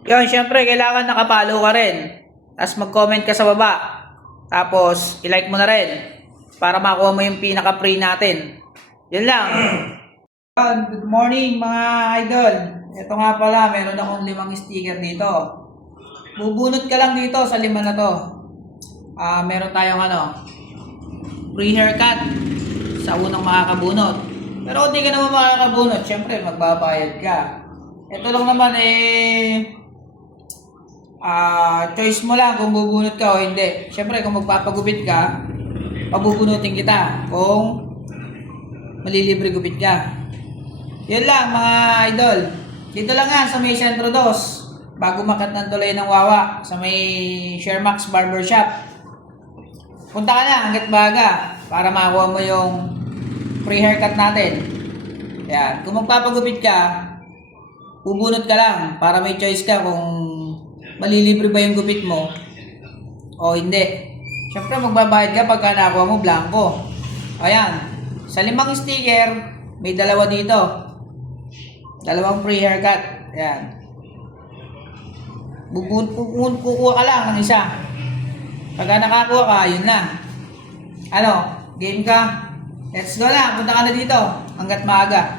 Yun, syempre, kailangan nakapalo ka rin. Tapos mag-comment ka sa baba. Tapos, i-like mo na rin. Para makuha mo yung pinaka-free natin. Yun lang. Good morning mga idol. Ito nga pala, meron akong 5 sticker dito. Bubunot ka lang dito sa 5 na to. Meron tayong free haircut sa unang makakabunot. Pero kung di ka naman makakabunot, syempre magbabayad ka. Ito lang naman choice mo lang kung bubunot ka o hindi. Syempre kung magpapagupit ka, pabubunutin kita. Kung malilibre gupit ka. Yun lang mga idol. Dito lang yan sa may Sentro 2. Bago makat ng tulay ng Wawa. Sa may Shermax Barbershop. Punta ka na hanggat baga. Para makuha mo yung free haircut natin. Yan. Kung magpapagupit ka, bubunot ka lang. Para may choice ka kung malilibre ba yung gupit mo o hindi. Siyempre magbabayad ka pagka nakuha mo blanco. Ayan. Sa 5 sticker, may 2 dito. 2 free haircut. Ayan. Kukuha ka lang ng isa. Pagka nakakuha ka, yun na. Game ka? Let's go lang. Punta ka na dito. Hanggat maaga.